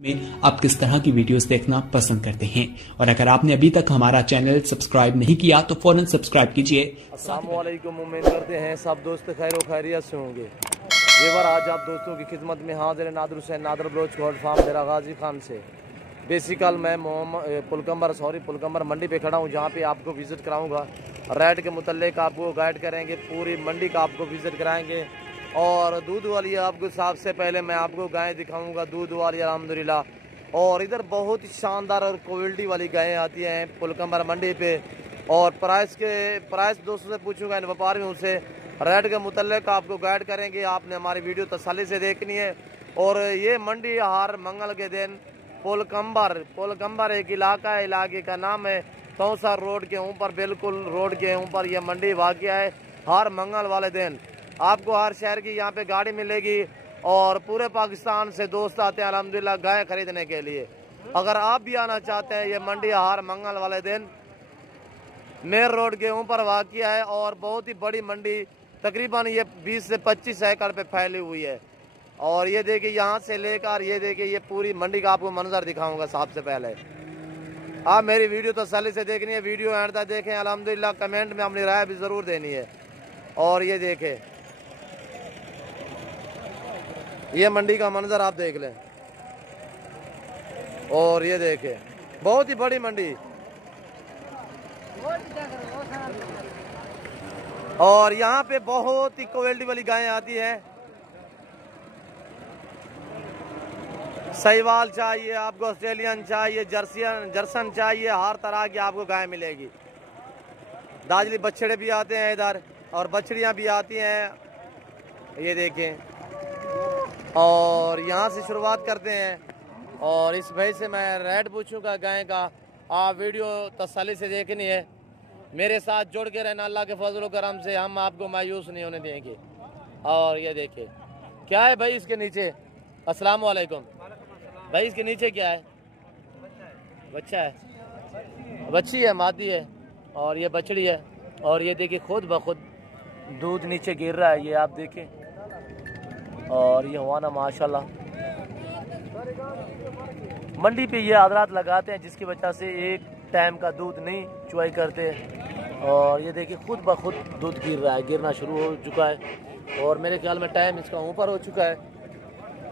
में आप किस तरह की वीडियोस देखना पसंद करते हैं और अगर आपने अभी तक हमारा चैनल सब्सक्राइब नहीं किया तो फौरन सब्सक्राइब कीजिए। अस्सलाम वालेकुम, उम्मीद करते हैं सब दोस्त खैर व खैरियत से होंगे। ये बार आज आप दोस्तों की खिदमत में हाजिर नादर हुसैन नादर बलोच गोल्ड फार्म डेरा गाजी खान से। बेसिकल मैं पुलकम्बर मंडी पे खड़ा हूँ, जहाँ पे आपको विज़िट कराऊँगा। रेट के मुतल्लिक आपको गाइड करेंगे, पूरी मंडी का आपको विज़िट कराएँगे। और दूध वाली आपको सबसे पहले मैं आपको गायें दिखाऊंगा, दूध वाली अल्हम्दुलिल्लाह। और इधर बहुत ही शानदार और क्वालिटी वाली गायें आती हैं पुलकम्बर मंडी पे। और प्राइस दोस्तों से पूछूंगा, इन व्यापारियों उनसे रेट के मुतल्लिक आपको गाइड करेंगे। आपने हमारी वीडियो तसल्ली से देखनी है। और ये मंडी हर मंगल के दिन पुलकम्बर एक इलाका है, इलाके का नाम है तौसा रोड के ऊपर, बिल्कुल रोड के ऊपर ये मंडी वाक़या है। हर मंगल वाले दिन आपको हर शहर की यहाँ पे गाड़ी मिलेगी और पूरे पाकिस्तान से दोस्त आते हैं अल्हम्दुलिल्लाह गाय खरीदने के लिए। अगर आप भी आना चाहते हैं, ये मंडी हर मंगल वाले दिन मेर रोड के ऊपर वाक़या है और बहुत ही बड़ी मंडी, तकरीबन ये 20 से 25 एकड़ पे फैली हुई है। और ये देखिए यहाँ से लेकर ये देखिए ये पूरी मंडी का आपको मंजर दिखाऊंगा। सबसे पहले आप मेरी वीडियो तसल्ली से देखनी है, वीडियो एंड तक देखें अल्हम्दुलिल्लाह। कमेंट में अपनी राय भी ज़रूर देनी है। और ये देखें ये मंडी का मंजर आप देख लें। और ये देखें बहुत ही बड़ी मंडी। और यहाँ पे बहुत ही क्वालिटी वाली गायें आती हैं। सहीवाल चाहिए आपको, ऑस्ट्रेलियन चाहिए, जर्सन चाहिए, हर तरह की आपको गाय मिलेगी। दाजली बछड़े भी आते हैं इधर और बछड़ियाँ भी आती हैं, ये देखें। और यहाँ से शुरुआत करते हैं। और इस भाई से मैं रेट पूछूंगा गाय का। आप वीडियो तसल्ली से देखनी है, मेरे साथ जुड़ के रहना। अल्लाह के फजल करम से हम आपको मायूस नहीं होने देंगे। और ये देखिए क्या है भाई इसके नीचे। अस्सलाम वालेकुम भाई, इसके नीचे क्या है? बच्चा है, बच्ची है, मादी है और ये बछड़ी है। और ये देखिए खुद ब खुद दूध नीचे गिर रहा है, ये आप देखें। और ये हुआ ना माशाल्लाह। मंडी पे ये हज़रात लगाते हैं जिसकी वजह से एक टाइम का दूध नहीं चुवाई करते। और ये देखिए खुद ब खुद दूध गिर रहा है, गिरना शुरू हो चुका है। और मेरे ख्याल में टाइम इसका ऊपर हो चुका है,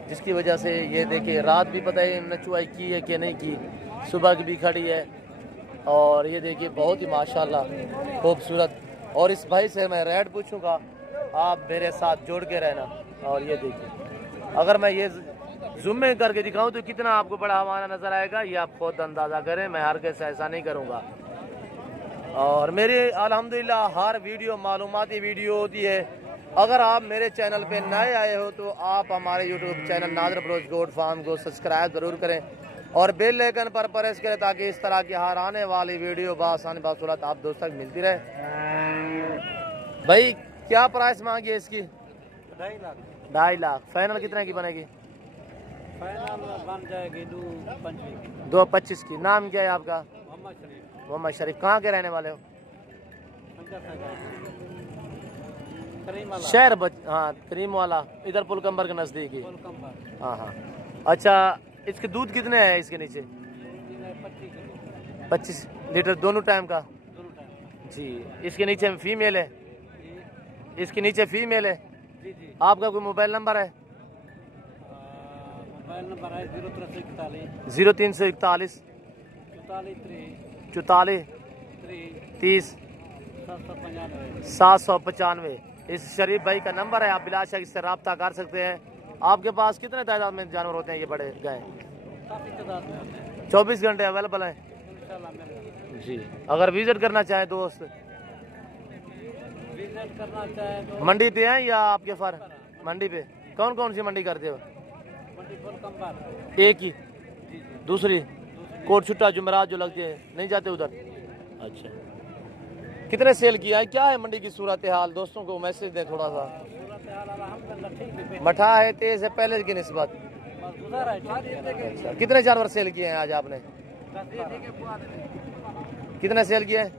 जिसकी वजह से ये देखिए रात भी पता है इन्होंने चुवाई की है कि नहीं की, सुबह की भी खड़ी है। और ये देखिए बहुत ही माशाल्लाह खूबसूरत। और इस भाई से मैं रेट पूछूंगा, आप मेरे साथ जोड़ के रहना। और ये देखिए अगर मैं ये जूम में करके दिखाऊं तो कितना आपको बड़ा हमारा नज़र आएगा, ये आप खुद अंदाज़ा करें। मैं हर कैसे ऐसा नहीं करूँगा। और मेरी अल्हम्दुलिल्लाह हर वीडियो मालूमाती वीडियो होती है। अगर आप मेरे चैनल पे नए आए हो तो आप हमारे YouTube channel Nadir Baloch gold farm को सब्सक्राइब ज़रूर करें और बेल आइकन पर प्रेस करें, ताकि इस तरह की हर आने वाली वीडियो बासानी बासूरत आप दोस्तों तक मिलती रहे। भाई क्या प्राइस मांगी है इसकी? 2.5 लाख। फाइनल कितने की बनेगी? फाइनल बन जाएगी 2.25 की। नाम क्या है आपका? मोहम्मद शरीफ। कहाँ के रहने वाले हो? शहर हाँ करीम वाला, इधर पुलकम्बर के नज़दीक ही। हाँ हाँ अच्छा, इसके दूध कितने हैं इसके नीचे? 25 लीटर दोनों टाइम का जी। इसके नीचे फीमेल है, इसके नीचे फीमेल है जी। आपका कोई मोबाइल नंबर है? मोबाइल नंबर है 0341 44 30 795। इस शरीफ भाई का नंबर है, आप बिलाशक इससे रब्ता कर सकते हैं। आपके पास कितने तादाद में जानवर होते हैं ये बड़े गाय? 24 घंटे अवेलेबल है जी। अगर विजिट करना चाहे दोस्त, विजिट करना चाहे तो मंडी पे हैं या आपके फर मंडी पे? कौन कौन सी मंडी करते हो? मंडी पुलकम्बर एक ही, दूसरी कोट छुट्टा जुमेरात जो लगते हैं नहीं जाते उधर? अच्छा, कितने सेल किया है? क्या है मंडी की सूरत हाल? दोस्तों को मैसेज दें थोड़ा सा। मठा है तेज है पहले की निस्बत? अच्छा, कितने जानवर सेल किए हैं आज आपने? कितने सेल किए हैं?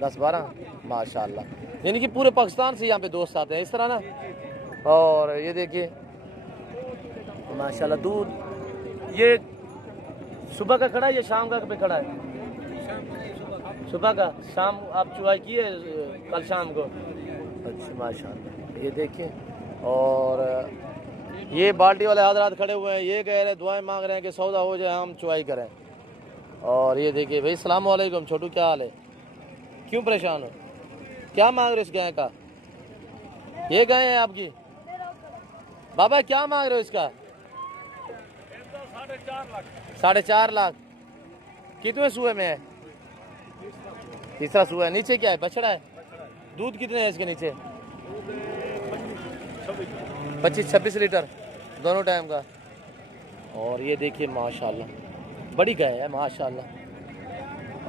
10-12 माशाल्लाह। यानी कि पूरे पाकिस्तान से यहाँ पे दोस्त आते हैं इस तरह ना। और ये देखिए माशाल्लाह दूध ये सुबह का खड़ा है या शाम का पे खड़ा है? सुबह का। शाम आप चुवाई किए कल शाम को? अच्छा माशाल्लाह। ये देखिए, और ये बाल्टी वाले हजरात खड़े हुए हैं, ये कह रहे हैं दुआएं मांग रहे हैं कि सौदा हो जाए हम चुवाई करें। और ये देखिए भाई, सलाम वालेकुम छोटू, क्या हाल है? क्यों परेशान हो? क्या मांग रहे हो इस गाय का? ये गाय है आपकी? बाबा क्या मांग रहे हो इसका? 4.5 लाख। कितने सूए में है? तीसरा सूआ है। नीचे क्या है? बछड़ा है। दूध कितने है इसके नीचे? 25-26 लीटर दोनों टाइम का। और ये देखिए माशाल्लाह, बड़ी गाय है माशाल्लाह।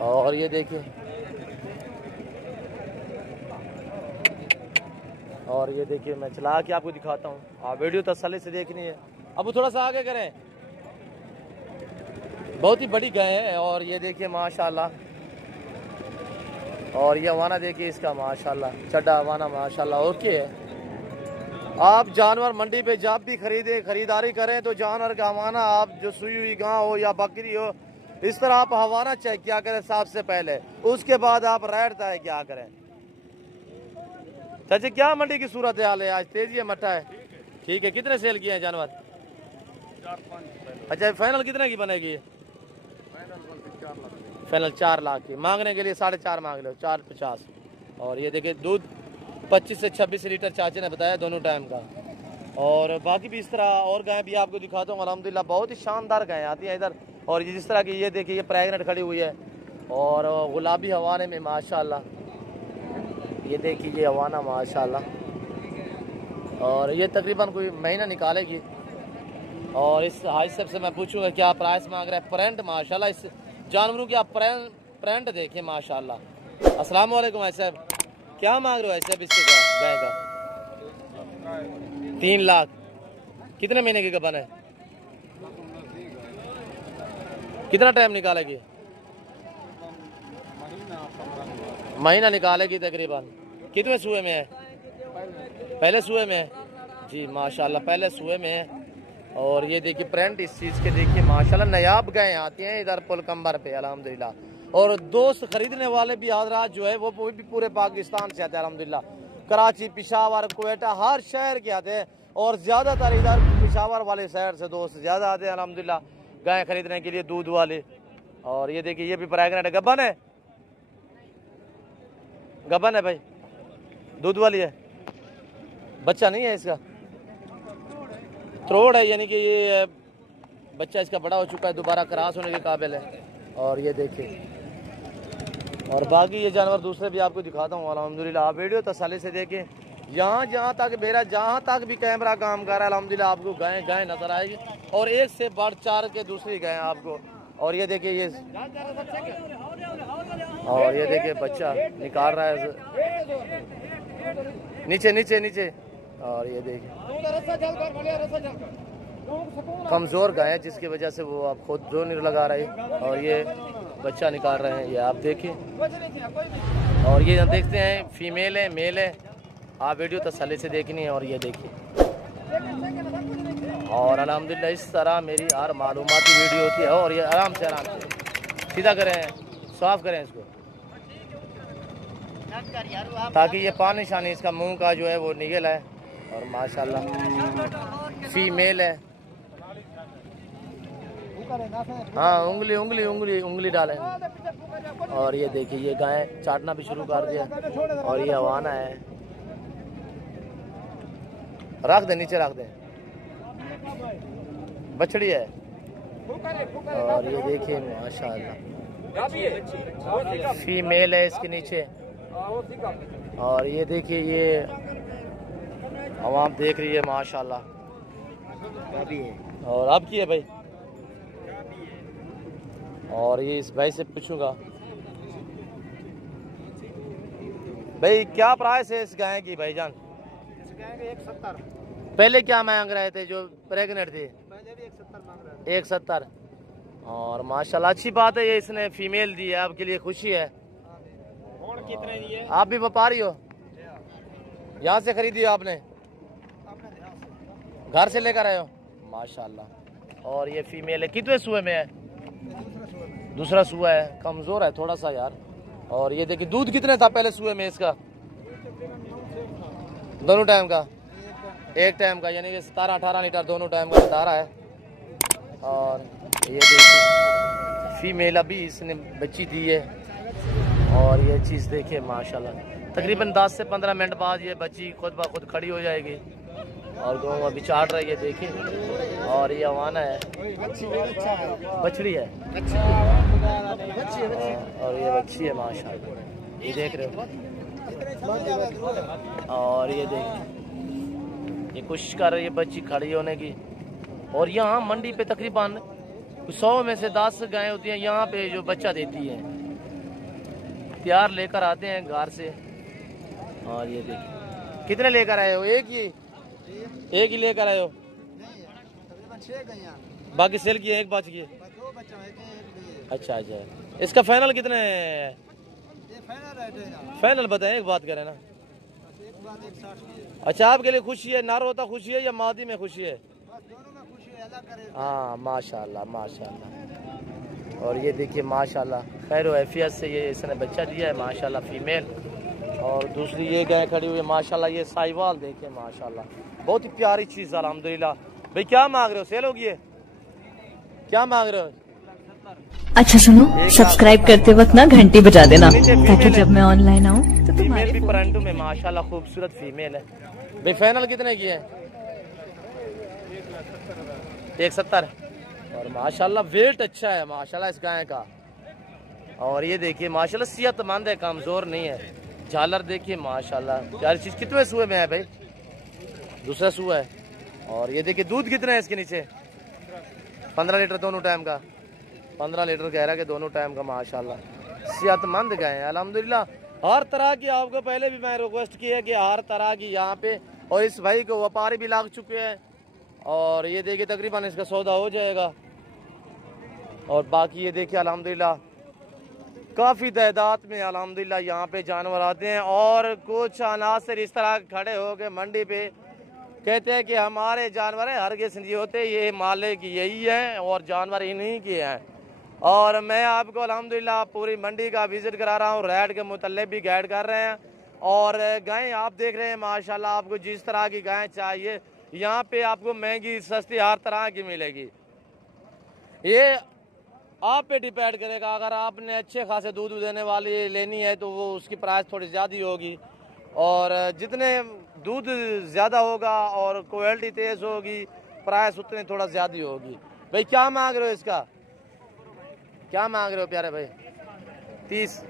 और ये देखिए, और ये देखिए, मैं चला के आपको दिखाता हूँ, आप वीडियो तसल्ली से देखनी है। अब थोड़ा सा आगे करें। बहुत ही बड़ी गाय है। और ये देखिए माशाल्लाह, और ये हवाना देखिए इसका माशाल्लाह, चड्डा हवाना माशाल्लाह। और क्या है, आप जानवर मंडी पे जब भी खरीदारी करें तो जानवर का हवाना, आप जो सुई हुई गां हो या बकरी हो, इस तरह आप हवाना चेक किया करें सबसे पहले, उसके बाद आप रेट तय क्या करें। चाचा क्या मंडी की सूरत हाल है आज? तेजी है, मट्टा है? ठीक है। कितने सेल किए हैं जानवर? 4-5। अच्छा, फाइनल कितने की बनेगी? फाइनल 4 लाख की। मांगने के लिए 4.5 मांग लो, 4.50। और ये देखिए दूध 25 से 26 लीटर चाचे ने बताया दोनों टाइम का। और बाकी भी इस तरह और गाय भी आपको दिखाता हूँ। अल्हम्दुलिल्लाह बहुत ही शानदार गाय आती हैं इधर। और ये जिस तरह की ये देखिए, ये प्रेग्नेंट खड़ी हुई है और गुलाबी हवाने में माशाल्लाह। ये देखिए ये हवाना माशाल्लाह, और ये तकरीबन कोई महीना निकालेगी। और इस हाई से मैं पूछूंगा क्या प्राइस मांग रहा है। प्रिंट माशाल्लाह, इस जानवरों की आप प्रिंट देखें माशाल्लाह। अस्सलाम वालेकुम भाई साहब, क्या मांग रहे हो ऐसे इसके गाय का? 3 लाख। कितने महीने की गबन है? कितना टाइम निकालेगी? महीना निकालेगी तकरीबन। कितने सूए में है? पहले सूए में है जी माशाल्लाह, पहले सूए में है। और ये देखिए प्रिंट इस चीज़ के देखिए माशाल्लाह, नयाब गाय आती हैं इधर पुलकम्बर पे अल्हम्दुलिल्लाह। और दोस्त खरीदने वाले भी हजरात जो है वो भी पूरे पाकिस्तान से आते हैं अल्हम्दुलिल्लाह। कराची, पेशावर, क्वेटा, हर शहर के आते हैं। और ज़्यादातर इधर पेशावर वाले शहर से दोस्त ज़्यादा आते हैं अल्हम्दुलिल्लाह गाय खरीदने के लिए, दूध वाले। और ये देखिए, ये भी प्रेग्नेंट है। गबन है? गबन है भाई, दूध वाली है, बच्चा नहीं है इसका? त्रोड़ है, यानी कि ये बच्चा इसका बड़ा हो चुका है, दोबारा क्रॉस होने के काबिल है। और ये देखिए, और बाकी ये जानवर दूसरे भी आपको दिखाता हूँ अल्हम्दुलिल्लाह। आप वीडियो तसल्ली से देखें। जहाँ तक मेरा जहाँ तक भी कैमरा काम कर रहा है अल्हम्दुलिल्लाह आपको गाय नजर आएगी। और एक से बढ़ 4 के दूसरी गाय आपको। और ये देखिए ये, और ये देखिए बच्चा निकाल रहा है नीचे नीचे नीचे। और ये देखिए कमजोर गाय है जिसकी वजह से वो आप खुद जोर नहीं लगा रहे। और ये बच्चा निकाल रहे हैं, ये आप देखिए। और ये देखते हैं फीमेल है मेल है, आप वीडियो तसल्ली से देखनी है। और ये देखिए, और अल्हम्दुलिल्लाह इस तरह मेरी हर मालूमाती वीडियो होती है। और ये आराम से सीधा करें, साफ करें इसको, ताकि ये पानी शानी इसका मुंह का जो है वो निकल है। और माशाल्लाह फीमेल है। हाँ, उंगली उंगली उंगली उंगली डालें। और ये देखिए ये गाय चाटना भी शुरू कर दिया। और ये हवाना है, रख दे नीचे, रख दे, बछड़ी है। और ये देखिए माशाल्लाह फीमेल है इसके नीचे। और ये देखिए ये आवाम देख रही है माशाल्लाह। और अब की है भाई। और ये इस भाई से पूछूंगा, भाई क्या प्राइस है इस गाय की भाईजान? इस गाय के 170। पहले क्या मांग रहे थे जो प्रेग्नेंट थे? पहले भी 170 मांग रहे थे। 170। और माशाल्लाह अच्छी बात है, ये इसने फीमेल दी है, आपके लिए खुशी है। और कितने दिए? आप भी व्यापारी हो? यहाँ से खरीदी हो आपने? घर से लेकर आए हो? माशाल्लाह। और ये फीमेल है। कितने सुए में है? दूसरा सुआ है, कमज़ोर है थोड़ा सा यार। और ये देखिए दूध कितने था पहले सुए में इसका? दोनों टाइम का? एक टाइम का, यानी कि 17-18 लीटर दोनों टाइम का बता रहा है। और ये देखिए फीमेल अभी इसने बच्ची दी है। और ये चीज़ देखिए माशाल्लाह, तकरीबन 10 से 15 मिनट बाद ये बच्ची खुद ब खुद खड़ी हो जाएगी और गौ अभी चाट रही है देखिए। और ये अवाना है, बछड़ी है और ये बच्ची है माशाल्लाह, ये देख रहे हो। और ये देखिए ये कोशिश कर रही है बच्ची खड़ी होने की। और यहाँ मंडी पे तकरीबन 100 में से 10 गायें होती हैं यहाँ पे जो बच्चा देती हैं, तैयार लेकर आते हैं घर से। और ये देखिए कितने लेकर आए हो? एक ही लेकर आए हो? बाकी सेल की एक बच गई। अच्छा, इसका फाइनल कितने है? फाइनल बताएं, एक बात करें ना। अच्छा, आपके लिए खुशी है, नार होता खुशी है या मादी में खुशी है? हाँ माशाल्लाह माशाल्लाह। और ये देखिए माशाल्लाह खैर ऐफियत से ये इसने बच्चा दिया है माशाल्लाह, फीमेल। और दूसरी ये गाय खड़ी हुई है माशाल्लाह, ये साहिवाल देखिए माशाल्लाह, बहुत ही प्यारी चीज़ अल्हम्दुलिल्लाह। भाई क्या मांग रहे हो? सेल होगी? क्या मांग रहे हो? अच्छा सुनो, सब्सक्राइब करते वक्त ना घंटी बजा देना ताकि जब मैं ऑनलाइन आऊँ तो फीमेल भी परंटू में माशाल्लाह खूबसूरत फीमेल है। भाई फाइनल कितने की है? 170। और माशाल्लाह वेट अच्छा है माशाल्लाह इस गाय का। और ये देखिए माशाल्लाह सेहतमंद है, कमजोर नहीं है। झालर देखिए माशाल्लाह, यार चीज कितने सुए में है भाई? दूसरा सुआ है। और ये देखिए दूध कितना है इसके नीचे? 15 लीटर दोनों टाइम का। 15 लीटर कह रहा है कि दोनों टाइम का माशाल्लाह सेहतमंद गाय है अल्हम्दुलिल्लाह। हर तरह की आपको पहले भी मैं रिक्वेस्ट की है कि हर तरह की यहाँ पे, और इस भाई को व्यापारी भी लाग चुके हैं। और ये देखिए तकरीबन इसका सौदा हो जाएगा। और बाकी ये देखिए अल्हम्दुलिल्लाह काफ़ी तादाद में अल्हम्दुलिल्लाह यहाँ पे जानवर आते हैं। और कुछ अनासर इस तरह खड़े हो के मंडी पे कहते हैं कि हमारे जानवर है, हरगिज़ नहीं होते, ये मालिक यही है और जानवर इन्हीं के हैं। और मैं आपको अल्हम्दुलिल्लाह पूरी मंडी का विजिट करा रहा हूँ, रेट के मुतल्लिक़ भी गाइड कर रहे हैं। और गायें आप देख रहे हैं माशाल्लाह, आपको जिस तरह की गायें चाहिए यहाँ पे आपको महंगी सस्ती हर तरह की मिलेगी। ये आप पे डिपेंड करेगा। अगर आपने अच्छे खासे दूध देने वाली लेनी है तो वो उसकी प्राइस थोड़ी ज़्यादा होगी। और जितने दूध ज़्यादा होगा और क्वालिटी तेज़ होगी, प्राइस उतनी थोड़ा ज़्यादा होगी। भाई क्या मांग रहे हो इसका? क्या मांग रहे हो प्यारे भाई? 30,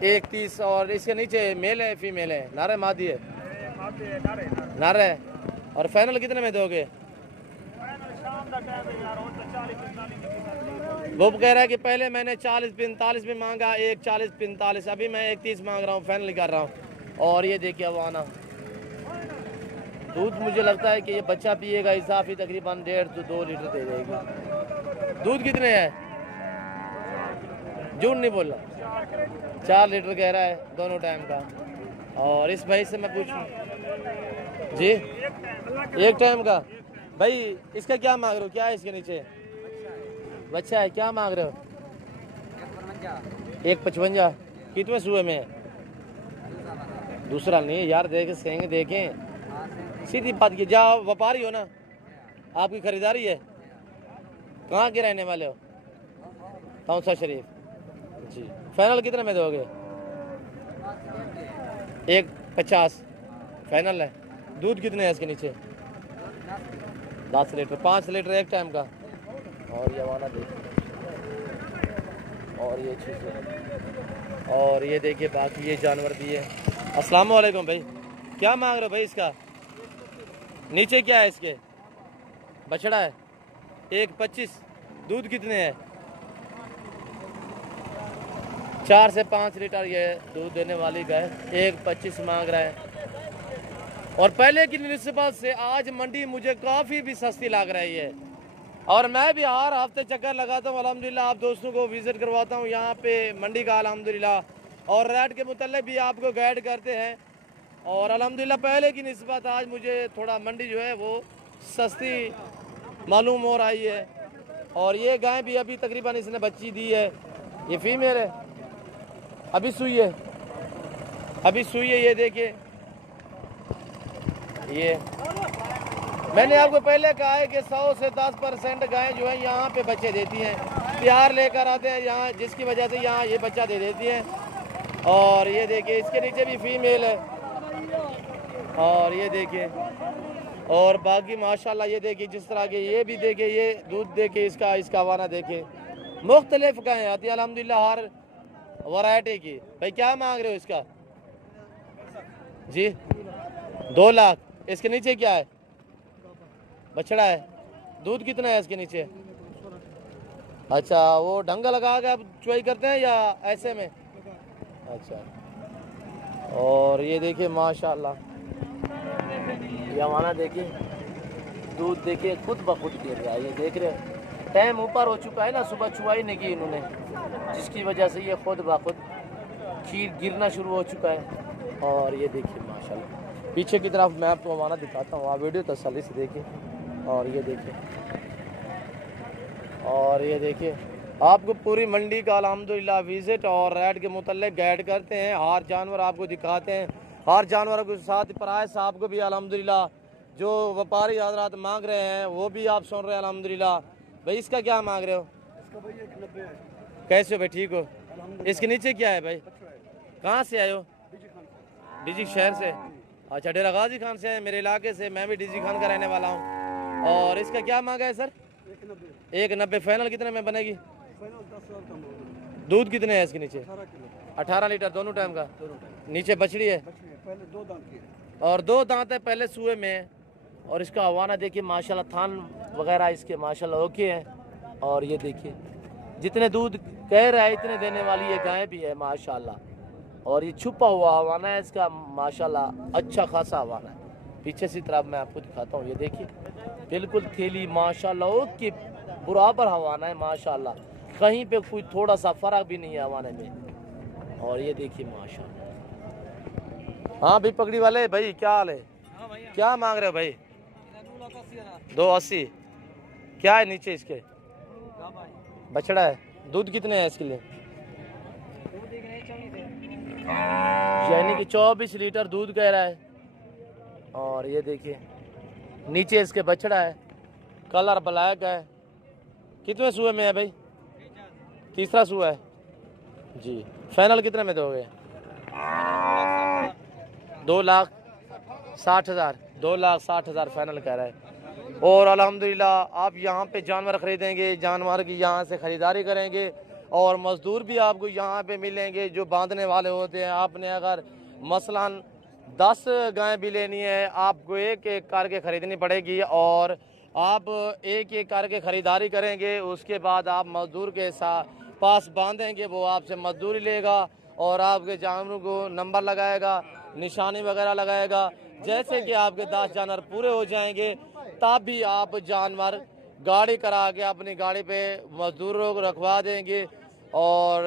30। और इसके नीचे मेल है फीमेल है? नारे मादी है? नारे। और फाइनल कितने में दोगे? वो कह रहा है कि पहले मैंने 40-45 में मांगा, एक 40-45, अभी मैं 31 मांग रहा हूँ, फाइनल कर रहा हूँ। और ये देखिए अब आना दूध, मुझे लगता है कि ये बच्चा पिएगा हिसाब ही तकरीबन 1.5 से 2 लीटर दे देगी। दूध कितने है? झूठ नहीं बोल रहा, 4 लीटर कह रहा है दोनों टाइम का। और इस भाई से मैं पूछूं जी, एक टाइम का। भाई इसका क्या मांग रहे हो? क्या है इसके नीचे? बच्चा है। क्या मांग रहे हो? 155। कितने सुए में? दूसरा नहीं यार, देखे सेंगे देखें, सीधी बात की। जाओ, व्यापारी हो ना, आपकी खरीदारी है। कहाँ के रहने वाले हो? तौसा शरीफ जी। फाइनल कितने में दोगे? 150 फाइनल है। दूध कितने है इसके नीचे? 10 लीटर, 5 लीटर एक टाइम का। और ये वाला देखिए, और ये चीज़, और ये देखिए बाकी ये जानवर भी है। अस्सलाम वालेकुम भाई, क्या मांग रहे हो भाई इसका? नीचे क्या है इसके? बछड़ा है। 125। दूध कितने है? 4 से 5 लीटर ये दूध देने वाली गाय। 125 मांग रहा है। और पहले की निस्बत से आज मंडी मुझे काफ़ी भी सस्ती लग रही है। और मैं भी हर हफ्ते चक्कर लगाता हूँ अल्हम्दुलिल्लाह, आप दोस्तों को विज़िट करवाता हूँ यहाँ पे मंडी का अल्हम्दुलिल्लाह। और रेट के मुतल्लिक़ भी आपको गाइड करते हैं। और अल्हम्दुलिल्लाह पहले की निस्बत आज मुझे थोड़ा मंडी जो है वो सस्ती मालूम हो रही है। और ये गाय भी अभी तकरीबन इसने बच्ची दी है। ये फीमेल है, अभी सुई है, अभी सुई है। ये देखिए, ये मैंने आपको पहले कहा है कि 100 से 10% गायें जो है यहाँ पे बच्चे देती हैं, तैयार लेकर आते हैं यहाँ, जिसकी वजह से यहाँ ये बच्चा दे देती हैं। और ये देखिए, इसके नीचे भी फीमेल है। और ये देखिए, और बाकी माशाल्लाह ये देखिए जिस तरह के ये भी देखिए, ये दूध देखे इसका हवाना देखे, मुख्तलिफ गायें आती है अल्हम्दुलिल्लाह, हर वैरायटी की। भाई क्या मांग रहे हो इसका? जी 2 लाख। इसके नीचे क्या है? बछड़ा है। दूध कितना है इसके नीचे? अच्छा, वो ढंग लगा के आप चुवाई करते हैं या ऐसे में? अच्छा। और ये देखिए माशाल्लाह, ये हमारा देखिए दूध देखिए खुद ब खुद गिर रहा है। ये देख रहे हैं, टाइम ऊपर हो चुका है ना, सुबह चुवाई नहीं की इन्होंने, जिसकी वजह से ये खुद ब खुद खीर गिरना शुरू हो चुका है। और ये देखिए माशाल्लाह, पीछे की तरफ मैं आपको हमारा दिखाता हूँ, आप वीडियो तसल्ली से देखिए। और ये देखिए, और ये देखिए, आपको पूरी मंडी का अल्हम्दुलिल्लाह विजिट और रेट के मुतल्लिक गाइड करते हैं, हर जानवर आपको दिखाते हैं, हर जानवर के साथ प्राइस आपको भी अल्हम्दुलिल्लाह जो व्यापारी हजरात मांग रहे हैं वो भी आप सुन रहे हैं अल्हम्दुलिल्लाह। भाई इसका क्या मांग रहे हो? इसका भाई 190 है। कैसे हो भाई, ठीक हो? इसके नीचे क्या है भाई? कहाँ से आए हो? डीजी शहर से। अच्छा, डेरा गाजी खान से है, मेरे इलाके से, मैं भी डीजी खान का रहने वाला हूँ। और इसका क्या मांगा है सर? 190। फाइनल कितने में बनेगी? 10,000 कम होगा। दूध कितने है इसके नीचे? 18 लीटर दोनों टाइम का। नीचे बछड़ी है, पहले 2 दांत की है और 2 दांत है, पहले सुए में है। और इसका हवाना देखिए माशाल्लाह, थान वगैरह इसके माशाल्लाह ओके हैं। और ये देखिए जितने दूध कह रहा है इतने देने वाली ये गाय भी है माशाल्लाह। और ये छुपा हुआ हवाना है इसका माशाल्लाह, अच्छा खासा हवाना है। पीछे से तरफ मैं आपको दिखाता हूँ, ये देखिए बिल्कुल थैली माशाल्लाह ओके, बराबर हवाना है माशाल्लाह, कहीं पे कोई थोड़ा सा फर्क भी नहीं है हवाने में। और ये देखिए माशाल्लाह। हाँ भाई पगड़ी वाले भाई, क्या हाल है? क्या मांग रहे हो भाई? 280। क्या है नीचे इसके? बछड़ा है। दूध कितने हैं इसके लिए? यानी कि 24 लीटर दूध कह रहा है। और ये देखिए नीचे इसके बछड़ा है, कलर ब्लैक है। कितने सुए में है भाई? तीसरा सुआ है जी। फाइनल कितने में दोगे? 2,60,000। 2,60,000 फाइनल कह रहा है। और अल्हम्दुलिल्लाह आप यहाँ पे जानवर खरीदेंगे, जानवर की यहाँ से ख़रीदारी करेंगे, और मज़दूर भी आपको यहाँ पे मिलेंगे जो बांधने वाले होते हैं। आपने अगर मसलन 10 गाय भी लेनी है, आपको एक एक करके ख़रीदनी पड़ेगी, और आप एक एक करके ख़रीदारी करेंगे। उसके बाद आप मज़दूर के पास बांधेंगे, वो आपसे मजदूरी लेगा और आपके जानवरों को नंबर लगाएगा, निशानी वगैरह लगाएगा। जैसे कि आपके 10 जानवर पूरे हो जाएंगे, तब भी आप जानवर गाड़ी करा के अपनी गाड़ी पे मजदूरों को रखवा देंगे। और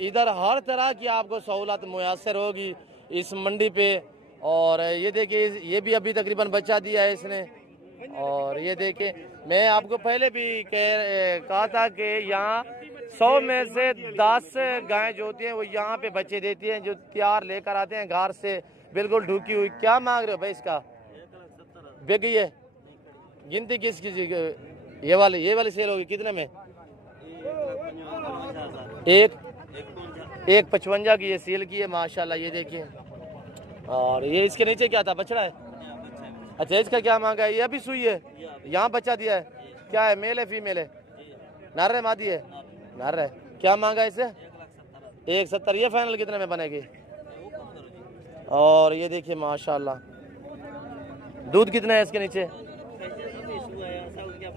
इधर हर तरह की आपको सहूलत मुयसर होगी इस मंडी पे। और ये देखिए, ये भी अभी तकरीबन बच्चा दिया है इसने। और ये देखिए, मैं आपको पहले भी कहा था कि यहाँ 100 में से 10 गायें जो होती हैं वो यहाँ पे बच्चे देती हैं, जो तैयार लेकर आते हैं घर से बिल्कुल ढूकी हुई। क्या मांग रहे हो भाई इसका? बिक गई है। गिनती किस किसी? ये वाली सेल होगी कितने में? 1,55 की ये सेल की है माशाल्लाह। ये देखिए, और ये इसके नीचे क्या था? बछड़ा है। अच्छा, इसका क्या मांगा है? ये अभी सुई है, यहाँ बच्चा दिया है। क्या है, मेल है फीमेल है? नर है मादी है? नर है। क्या मांगा है इसे? 1,70। ये फाइनल कितने में बनेगी? और ये देखिए माशाल्लाह, दूध कितना है इसके नीचे?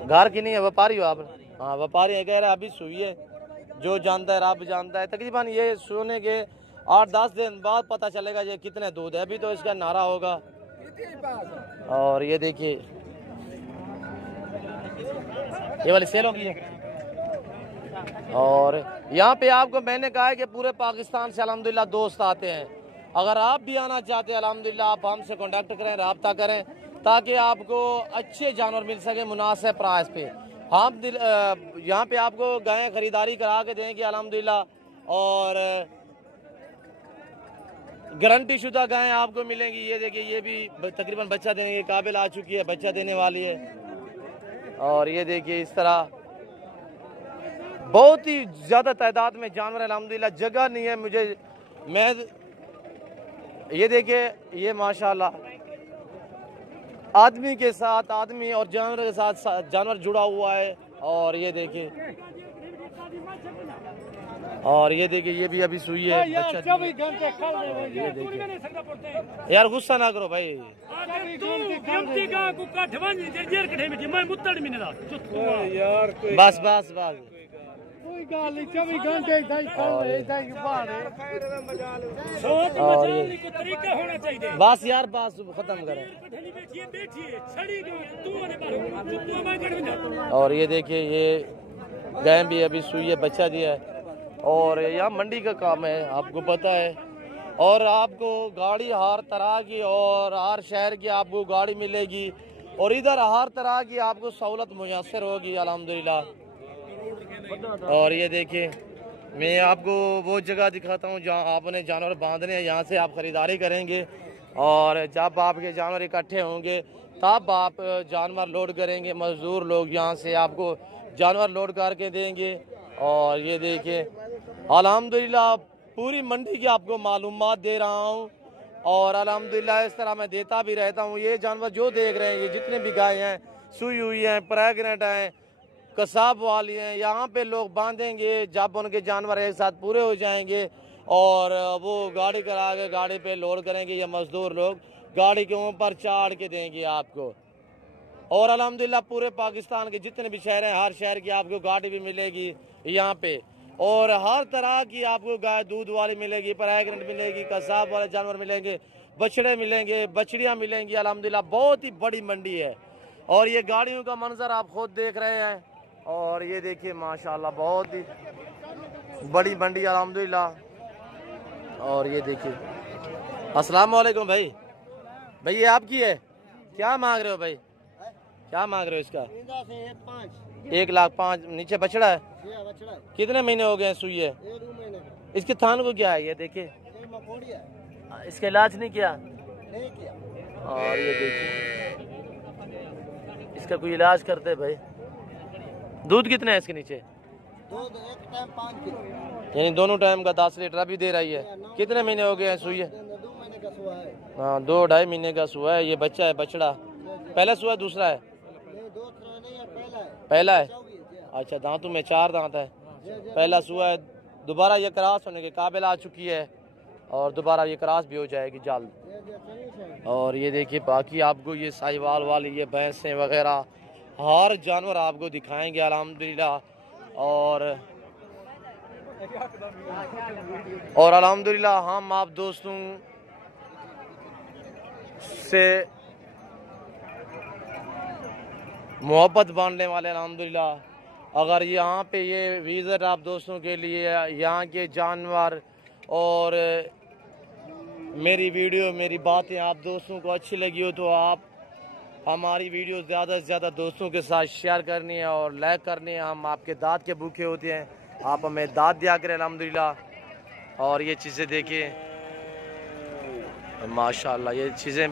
घर की नहीं है, व्यापारी हो आप? हाँ व्यापारी है, कह रहे अभी सुई है। जो जानता है रब जानता है। तकरीबन ये सोने के 8-10 दिन बाद पता चलेगा ये कितने दूध है। अभी तो इसका नारा होगा। और ये देखिए, ये वाली सेल होगी है। और यहाँ पे आपको मैंने कहा है कि पूरे पाकिस्तान से अल्हम्दुलिल्लाह दोस्त आते हैं। अगर आप भी आना चाहते हैं अल्हम्दुलिल्लाह, आप हमसे कांटेक्ट करें, रब्ता करें, ताकि आपको अच्छे जानवर मिल सके मुनासिब प्राइस पे। हम यहाँ पे आपको गायें खरीदारी करा के देंगे अल्हम्दुलिल्लाह, और गारंटी शुदा गायें आपको मिलेंगी। ये देखिए, ये भी तकरीबन बच्चा देने के काबिल आ चुकी है, बच्चा देने वाली है। और ये देखिए, इस तरह बहुत ही ज़्यादा तादाद में जानवर अल्हम्दुलिल्लाह, जगह नहीं है मुझे। मैं ये देखिए, ये माशाल्लाह आदमी के साथ आदमी और जानवर के साथ जानवर जुड़ा हुआ है। और ये देखिए, ये भी अभी सुई है बच्चा। ये देखिए यार, गुस्सा ना करो भाई। बस बस बस, बस यार, बस खत्म करें। और ये देखिए, ये गाय भी अभी सुई है, बच्चा दिया है। और यहाँ मंडी का काम है, आपको पता है। और आपको गाड़ी हर तरह की और हर शहर की आपको गाड़ी मिलेगी, और इधर हर तरह की आपको सहूलत मुयसर होगी अल्हम्दुलिल्लाह। और ये देखिए, मैं आपको वो जगह दिखाता हूँ जहाँ आपने जानवर बांधने हैं। यहाँ से आप ख़रीदारी करेंगे, और जब आपके जानवर इकट्ठे होंगे तब आप जानवर लोड करेंगे। मजदूर लोग यहाँ से आपको जानवर लोड करके देंगे। और ये देखिए, अल्हम्दुलिल्लाह पूरी मंडी की आपको मालूमात दे रहा हूँ, और अल्हम्दुलिल्लाह इस तरह मैं देता भी रहता हूँ। ये जानवर जो देख रहे हैं, ये जितने भी गाय हैं, सुई हुई हैं, प्रेग्नेंट हैं, कसाब वाली हैं, यहाँ पे लोग बांधेंगे। जब उनके जानवर एक साथ पूरे हो जाएंगे और वो गाड़ी करा के गाड़ी पे लोड करेंगे, ये मजदूर लोग गाड़ी के ऊपर चाड़ के देंगे आपको। और अल्हम्दुलिल्लाह पूरे पाकिस्तान के जितने भी शहर हैं, हर शहर की आपको गाड़ी भी मिलेगी यहाँ पे। और हर तरह की आपको गाय दूध वाली मिलेगी, प्रेग्नेंट मिलेगी, कसाब वाले जानवर मिलेंगे, बछड़े मिलेंगे, बछड़ियाँ मिलेंगी। अल्हम्दुलिल्लाह बहुत ही बड़ी मंडी है। और ये गाड़ियों का मंजर आप खुद देख रहे हैं। और ये देखिए माशाल्लाह बहुत ही बड़ी मंडी अल्हम्दुलिल्लाह। और ये देखिए, अस्सलाम वालेकुम भाई। भाई ये आपकी है, क्या मांग रहे हो भाई? क्या मांग रहे हो इसका? 1,05,000। नीचे बछड़ा है, कितने महीने हो गए हैं सुई है? इसके थान को क्या है? ये देखिए, इसका इलाज नहीं किया। और ये देखिए, इसका कोई इलाज करते भाई। दूध कितना है इसके नीचे? दूध एक टाइम 5 किलो, यानी दोनों टाइम का 10 लीटर अभी दे रही है। कितने महीने हो गए हैं सुई है? 2 महीने का सुआ है। हाँ, 2-2.5 महीने का सुआ है। ये बच्चा है, बछड़ा पहला सुआ दूसरा है? नहीं, दूसरा नहीं है, पहला है। पहला है। अच्छा, दांतों में 4 दांत है। पहला सुआ है। दोबारा ये क्रॉस होने के काबिल आ चुकी है, और दोबारा ये क्रॉस भी हो जाएगी जल्द। और ये देखिए, बाकी आपको ये साहिवाल वाली ये भैंसें वगैरह हर जानवर आपको दिखाएंगे अल्हम्दुलिल्लाह। और अल्हम्दुलिल्लाह हम आप दोस्तों से मोहब्बत बांटने वाले अल्हम्दुलिल्लाह। अगर यहाँ पे ये विज़िट आप दोस्तों के लिए, यहाँ के जानवर और मेरी वीडियो, मेरी बातें आप दोस्तों को अच्छी लगी हो तो आप हमारी वीडियो ज़्यादा से ज़्यादा दोस्तों के साथ शेयर करनी है और लाइक करनी है। हम आपके दाद के भूखे होते हैं, आप हमें दाद दिया करें अल्हम्दुलिल्लाह। और ये चीज़ें देखिए माशाल्लाह, ये चीज़ें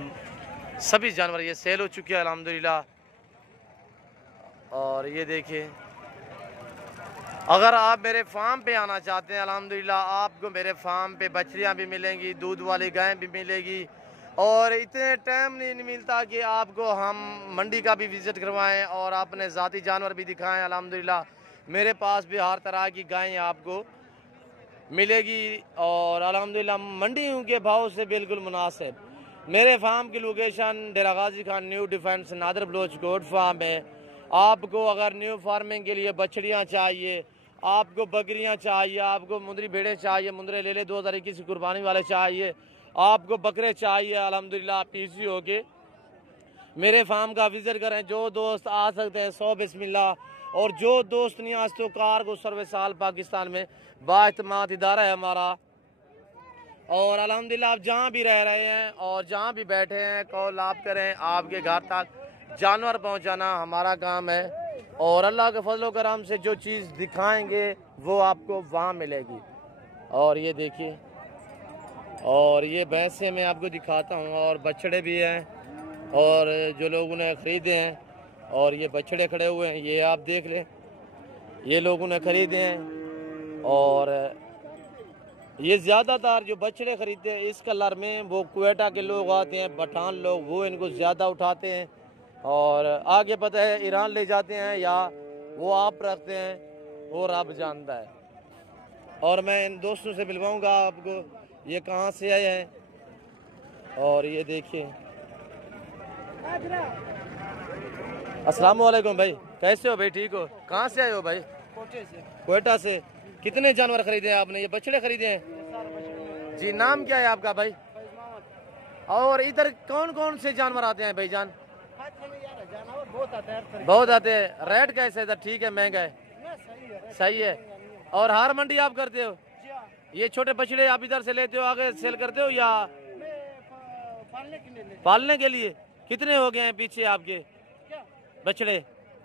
सभी जानवर ये सेल हो चुके हैं अल्हम्दुलिल्लाह। और ये देखिए, अगर आप मेरे फार्म पे आना चाहते हैं अल्हम्दुलिल्लाह, आपको मेरे फार्म पे बछड़ियाँ भी मिलेंगी, दूध वाली गायें भी मिलेगी। और इतने टाइम नहीं मिलता कि आपको हम मंडी का भी विज़िट करवाएं और अपने ज़ाती जानवर भी दिखाएं अल्हम्दुलिल्लाह। मेरे पास भी हर तरह की गायें आपको मिलेगी, और अल्हम्दुलिल्लाह मंडियों के भाव से बिल्कुल मुनासिब। मेरे फार्म की location Dera Ghazi Khan new defence Nadar Baloch goat farm है। आपको अगर न्यू फार्मिंग के लिए बछड़ियाँ चाहिए, आपको बकरियाँ चाहिए, आपको मुंदरी भेड़ें चाहिए, मुंदरे ले ले 2021 की कुर्बानी वाले चाहिए, आपको बकरे चाहिए, अल्हम्दुलिल्लाह पीसी हो के मेरे फार्म का विजिट करें। जो दोस्त आ सकते हैं 100 बिस्मिल्लाह। और जो दोस्त नहीं आ सकते, कार्गो सर्विस आल पाकिस्तान में बाइतमाद इदारा है हमारा। और अल्हम्दुलिल्लाह आप जहाँ भी रह रहे हैं और जहाँ भी बैठे हैं, कॉल आप करें, आपके घर तक जानवर पहुँचाना हमारा काम है। और अल्लाह के फजल व करम से जो चीज़ दिखाएंगे वो आपको वहाँ मिलेगी। और ये देखिए, और ये भैंसे मैं आपको दिखाता हूँ, और बछड़े भी हैं, और जो लोगों ने ख़रीदे हैं, और ये बछड़े खड़े हुए हैं, ये आप देख लें, ये लोगों ने ख़रीदे हैं। और ये ज़्यादातर जो बछड़े ख़रीदते हैं इस कलर में वो क्वेटा के लोग आते हैं, पठान लोग, वो इनको ज़्यादा उठाते हैं, और आगे पता है ईरान ले जाते हैं या वो आप रखते हैं, वो रब जानता है। और मैं इन दोस्तों से मिलवाऊंगा आपको, ये कहाँ से आए हैं। और ये देखिए, अस्सलाम वालेकुम भाई, कैसे हो भाई? ठीक हो? कहाँ से आए हो भाई? क्वेटा से। कितने जानवर खरीदे हैं आपने? ये बछड़े खरीदे हैं जी। नाम क्या है आपका भाई? और इधर कौन कौन से जानवर आते हैं भाईजान? बहुत आते हैं। रेट कैसे इधर? ठीक है, महंगा है? सही है। और हार मंडी आप करते हो? ये छोटे बछड़े आप इधर से लेते हो, आगे सेल करते हो या पालने के लिए? कितने हो गए हैं पीछे आपके बछड़े?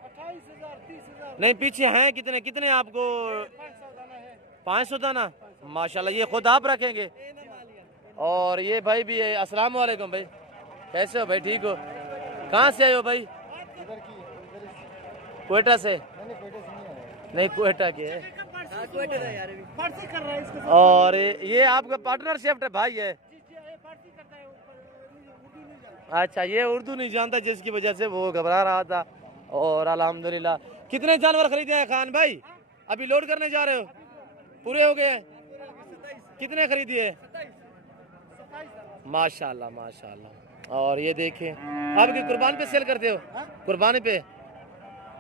28,000 30,000 नहीं, पीछे हैं कितने कितने आपको? 500 दाना। माशाल्लाह, ये खुद आप रखेंगे? और ये भाई भी है। अस्सलाम वालेकुम भाई, कैसे हो भाई? ठीक हो? कहाँ से आए हो भाई? क्वेटा से? नहीं, क्वेटा के है। और ये आपका पार्टनरशिप भाई है? अच्छा, ये उर्दू नहीं जानता जिसकी वजह से वो घबरा रहा था। और अल्हम्दुलिल्लाह, कितने जानवर खरीदे हैं खान भाई? अभी लोड करने जा रहे हो? पूरे हो गए? कितने खरीदिए? माशाल्लाह माशाल्लाह। और ये देखें, आप की कुर्बानी पे सेल करते हो? कुर्बानी पे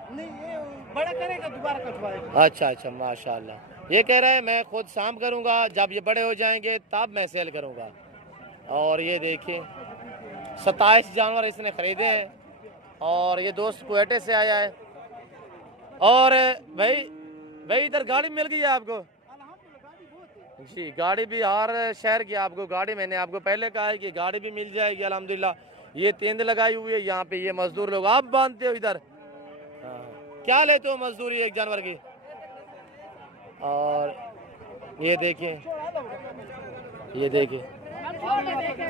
नहीं, ये बड़ा करेगा दोबारा कटवाएगा। अच्छा अच्छा, माशाल्लाह। ये कह रहा है मैं खुद शाम करूंगा, जब ये बड़े हो जाएंगे तब मैं सेल करूंगा। और ये देखिए, 27 जानवर इसने खरीदे हैं। और ये दोस्त क्वेटे से आया है। और भाई इधर गाड़ी मिल गई है आपको? जी, गाड़ी भी हर शहर की आपको गाड़ी, मैंने आपको पहले कहा है कि गाड़ी भी मिल जाएगी अल्हम्दुलिल्लाह। ये तेंद लगाई हुई है यहाँ पे, ये मजदूर लोग आप बांधते हो इधर? क्या लेते हो मजदूरी एक जानवर की? और ये देखिए,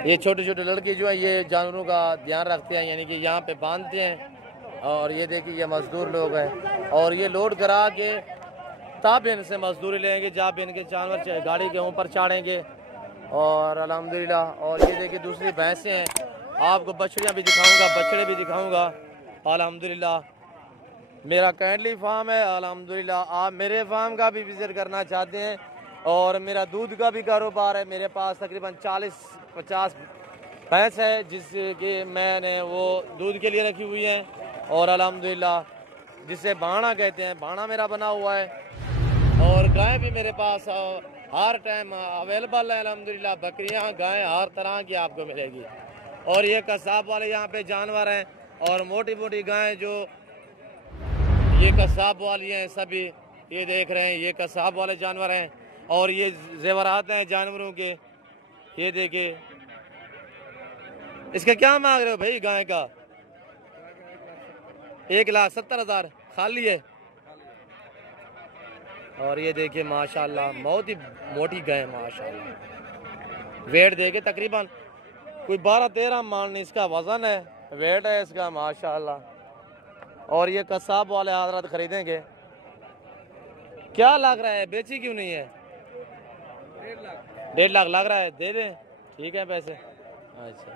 ये छोटे छोटे लड़के जो है ये जानवरों का ध्यान रखते हैं, यानी कि यहाँ पे बांधते हैं। और ये देखिए, ये मजदूर लोग हैं, और ये लोड करा के तब इनसे मजदूरी लेंगे जब इनके जानवर गाड़ी के ऊपर चाड़ेंगे। और अल्हम्दुलिल्लाह, और ये देखिए दूसरी भैंसें हैं, आपको बछड़ियाँ भी दिखाऊंगा, बछड़े भी दिखाऊंगा। अल्हम्दुलिल्लाह, मेरा कैंडली फार्म है अल्हम्दुलिल्लाह। आप मेरे फार्म का भी विजिट करना चाहते हैं, और मेरा दूध का भी कारोबार है। मेरे पास तकरीबन 40-50 भैंस है जिसके मैंने वो दूध के लिए रखी हुई हैं। और अल्हम्दुलिल्लाह, जिसे भाड़ा कहते हैं, भाड़ा मेरा बना हुआ है। और गाय भी मेरे पास हर टाइम अवेलेबल है अल्हम्दुलिल्लाह। बकरियां, गाय हर तरह की आपको मिलेगी। और ये कसाब वाले यहाँ पे जानवर हैं, और मोटी मोटी गाय जो ये कसाब वाली हैं सभी, ये देख रहे हैं, ये कसाब वाले जानवर हैं। और ये जेवरात हैं जानवरों के, ये देखिए। इसका क्या मांग रहे हो भाई गाय का? 1,70,000 खाली है। और ये देखिए माशाल्लाह, बहुत ही मोटी गाय माशाल्लाह। वेट देखे तकरीबन कोई 12-13 मान इसका वजन है, वेट है इसका माशाल्लाह। और ये कसाब वाले हजरत खरीदेंगे। क्या लग रहा है, बेची क्यों नहीं है? 1.5 लाख लग रहा है, दे दें? ठीक है पैसे। अच्छा,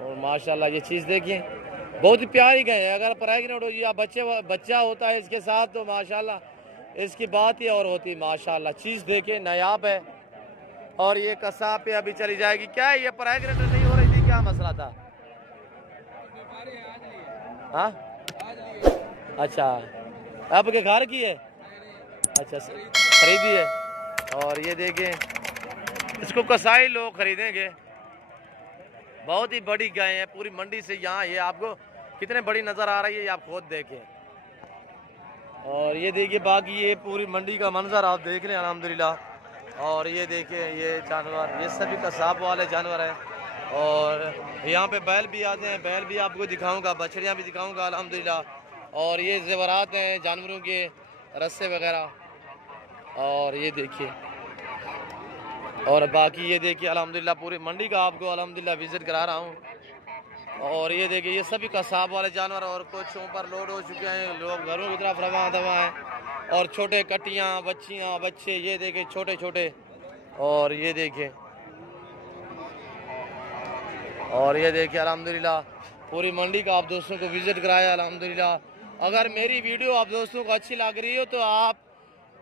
और माशाल्लाह ये चीज़ देखिए, बहुत ही प्यारी गाय है। अगर प्रेग्नेंट हो या बच्चा होता है इसके साथ तो माशाल्लाह इसकी बात ही और होती माशाल्लाह। चीज़ देखिए, नायाब है। और ये कसाब पे अभी चली जाएगी। क्या है ये प्रेग्नेंट नहीं हो रही थी, क्या मसला था? हाँ, अच्छा, आपके घर की है? अच्छा, खरीदी है। और ये देखें, इसको कसाई लोग खरीदेंगे। बहुत ही बड़ी गाय है, पूरी मंडी से यहाँ ये आपको कितने बड़ी नज़र आ रही है, ये आप खुद देखें। और ये देखिए, बाकी ये पूरी मंडी का मंजर आप देख रहे हैं अल्हम्दुलिल्लाह। और ये देखिए, ये जानवर, ये सभी कसाब वाले जानवर हैं। और यहाँ पे बैल भी आते हैं, बैल भी आपको दिखाऊंगा, बछड़ियाँ भी दिखाऊंगा अल्हम्दुलिल्लाह। और ये ज़ेवरात हैं जानवरों के, रस्से वगैरह। और ये देखिए, और बाकी ये देखिए अल्हम्दुलिल्लाह पूरी मंडी का आपको अल्हम्दुलिल्लाह विज़िट करा रहा हूँ। और ये देखिए ये सभी कसाब वाले जानवर, और कुछ ऊपर लोड हो चुके हैं, लोग घरों की तरफ रवाना दवा हैं। और छोटे कटियाँ, बच्चियाँ, बच्चे, ये देखिए छोटे छोटे। और ये देखिए, और ये देखिए अल्हम्दुलिल्लाह पूरी मंडी का आप दोस्तों को विज़िट कराया अल्हम्दुलिल्लाह। अगर मेरी वीडियो आप दोस्तों को अच्छी लग रही हो तो आप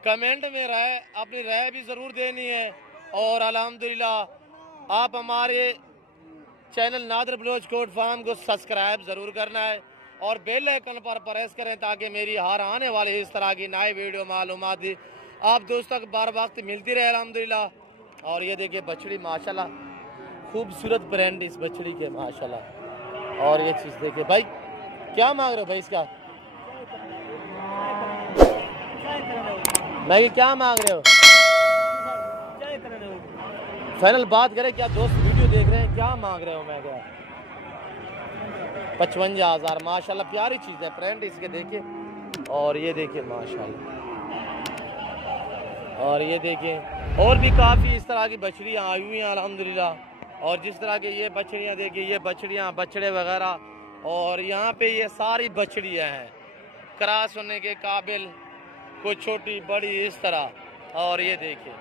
कमेंट में अपनी राय भी ज़रूर देनी है। और अल्हम्दुलिल्लाह आप हमारे channel Nadir Baloch goat farm को सब्सक्राइब ज़रूर करना है और बेल आइकन पर प्रेस करें ताकि मेरी हर आने वाली इस तरह की नई वीडियो मालूमात आप दोस्तों को बार वक्त मिलती रहे अल्हम्दुलिल्लाह। और ये देखिए बछड़ी माशाल्लाह, खूबसूरत ब्रांड इस बछड़ी के माशाल्लाह। और ये चीज़ देखिए भाई, क्या मांग रहे हो भाई इसका? मैं क्या मांग रहे हो? फाइनल बात करें, क्या दोस्त वीडियो देख रहे हैं, क्या मांग रहे हो? मैं क्या 55,000 माशाल्लाह, प्यारी चीज़ है, प्रिंट इसके देखिए। और ये देखिए माशाल्लाह, और ये देखिए और भी काफ़ी इस तरह की बछड़ियाँ आई हुई हैं अल्हम्दुलिल्लाह। और जिस तरह के ये बछड़ियाँ देखिए, ये बछड़ियाँ, बछड़े वगैरह। और यहाँ पे ये सारी बछड़ियाँ हैं क्रॉस होने के काबिल, कुछ छोटी बड़ी इस तरह। और ये देखिए,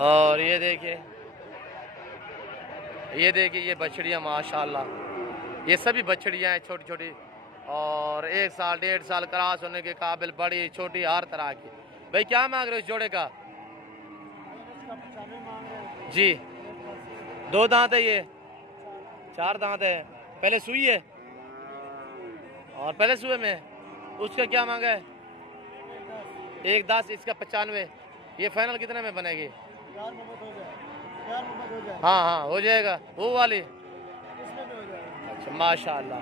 और ये देखिए, ये बछड़ियाँ माशाल्लाह, ये सभी बछड़ियाँ हैं छोटी छोटी, और 1 साल 1.5 साल क्रॉस होने के काबिल, बड़ी छोटी हर तरह की। भाई क्या मांग रहे हो इस जोड़े का? जी 2 दांत है, ये 4 दांत है, पहले सुई है और पहले सुए में उसका क्या मांगा है? 1.10, इसका 95। ये फाइनल कितने में बनेगी? हाँ हाँ हो जाएगा, वो वाली। अच्छा माशाल्लाह।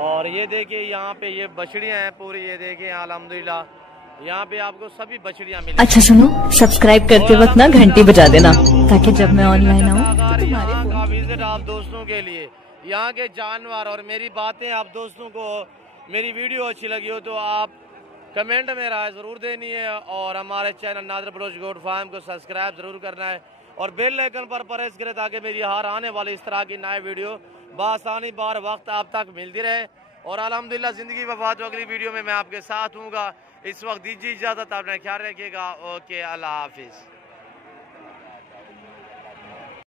और ये देखिए यहाँ पे ये बछड़ियाँ हैं पूरी, ये देखिए अल्हम्दुलिल्लाह यहाँ पे आपको सभी बछड़ियाँ मिलेंगी। अच्छा सुनो, सब्सक्राइब करते वक्त ना घंटी बजा देना ताकि जब मैं ऑनलाइन आऊँ तो तुम्हारे यहाँ का विजिट आप दोस्तों के लिए, यहाँ के जानवर और मेरी बातें आप दोस्तों को मेरी वीडियो अच्छी लगी हो तो आप कमेंट में राय ज़रूर देनी है। और हमारे channel Nadir Baloch goat farm को सब्सक्राइब ज़रूर करना है और बेल आइकन पर प्रेस करें ताकि मेरी हर आने वाली इस तरह की नई वीडियो बआसानी बार वक्त आप तक मिलती रहे। और अल्हम्दुलिल्लाह ज़िंदगी वफ़ात अगली वीडियो में मैं आपके साथ हूँगा। इस वक्त दीजिए इजाज़त, अपना ख्याल रखिएगा। ओके, अल्लाह हाफिज़।